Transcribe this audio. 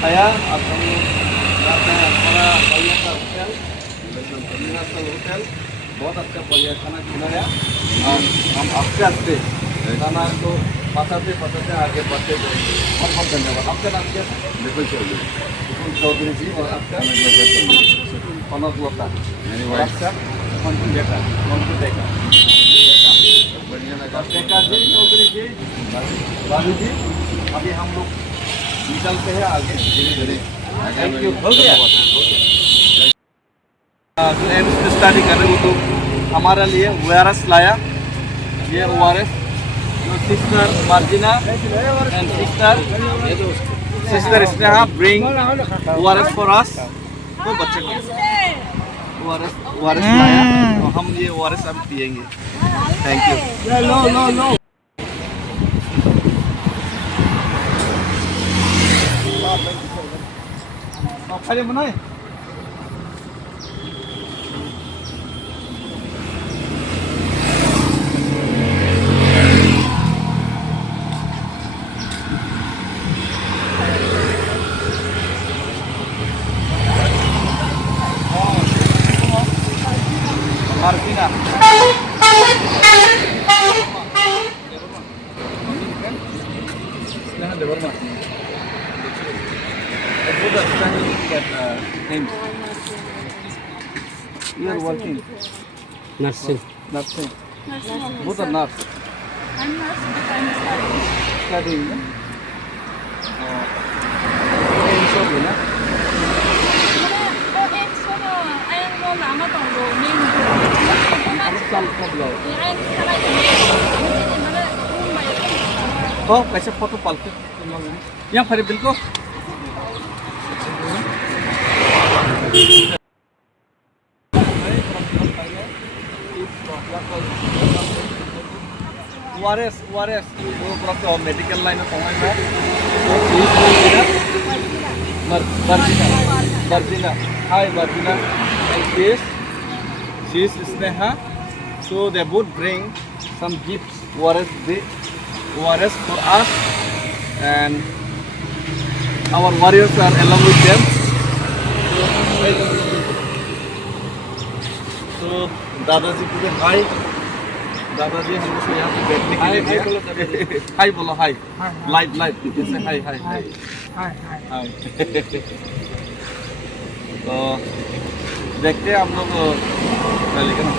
खाया। अब हम लोग जाते हैं हमारा बढ़िया सा होटल, यूनिवर्सल होटल। बहुत अच्छा बढ़िया खाना खिलाया और हम आस्ते आस्ते खाना को पकाते पकाते आगे बढ़ते जाएंगे। बहुत बहुत धन्यवाद। आपका नाम क्या है? बिल्कुल चौधरी। विपुल चौधरी जी। और आपका? कनक लता। और आपका? मंटू डेका। मंटू डेका। बढ़िया लगा। डेका जी, चौधरी जी, बालू जी। अभी हम लोग निकलते हैं आगे धीरे धीरे। Thank you. हो गया? जो एम्स में स्टडी कर रहे हो तो हमारे लिए ORS लाया। ये ORS जो sister Marjina and sister Sneha bring ORS for us. तो बच्चे को ORS लाया तो हम ये ORS अब पिएंगे। Thank you. लो लो लो। खाली बनाए। Martina. Deborah. Both are standing at names. You are working. Nursing. Nursing. Nursing home. Both are nurse. I'm nurse, but I'm studying. Studying. No? Shop, na? em số là anh vô làm ở tổng đồ nên Ano sa kablaw? anh cái này thì mà nó không mày Oh, कैसे photo पालते? यहाँ फरे बिल्कुल। ORS वो proper medical line में पहुँच गया। Margina. Hi Margina. And she is Sneha. So they both bring some gifts. ORS for us, and our warriors are along with them. So दादाजी को भी हाय। दादाजी हमको तो यहाँ पे बैठने के लिए दिया। हाय बोलो हाय। लाइव जैसे हाय। तो देखते हैं हम लोग पहले का ना।